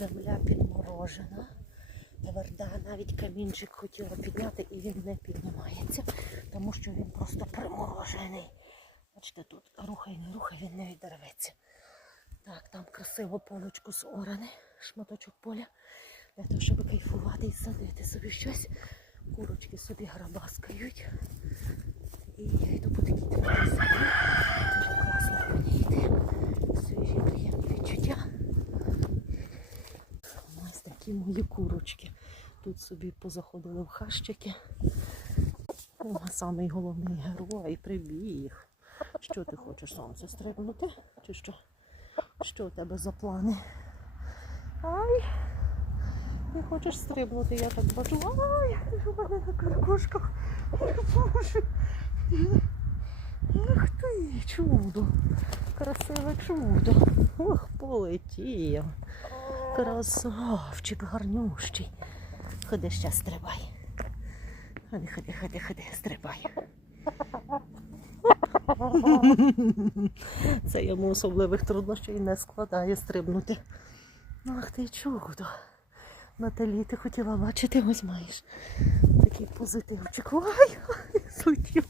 Земля підморожена, тверда, навіть камінчик хотіла підняти і він не піднімається, тому що він просто приморожений. Бачите, тут рухай, не рухай, він не відірветься. Так, там красиво полочку з орани, шматочок поля, для того, щоб кайфувати і садити собі щось. Курочки собі грабаскають. І такі мої курочки. Тут собі позаходили в хащики. Самий головний герой прибіг. Що ти хочеш сонце стрибнути? Чи що? Що у тебе за плани? Ай! Ти хочеш стрибнути, я так бачу. Ай, у мене на каркошках. Ой, Боже. Ах ти, чудо. Красиве чудо. Ох, полетів. Красавчик гарнющий. Ходи ще стрибай. Ходи, ходи, ходи, ходи, стрибай. Це йому особливих труднощів не складає стрибнути. Ах ти чудо. Наталі, ти хотіла бачити, ось маєш такий позитивчик. Ой, злетів.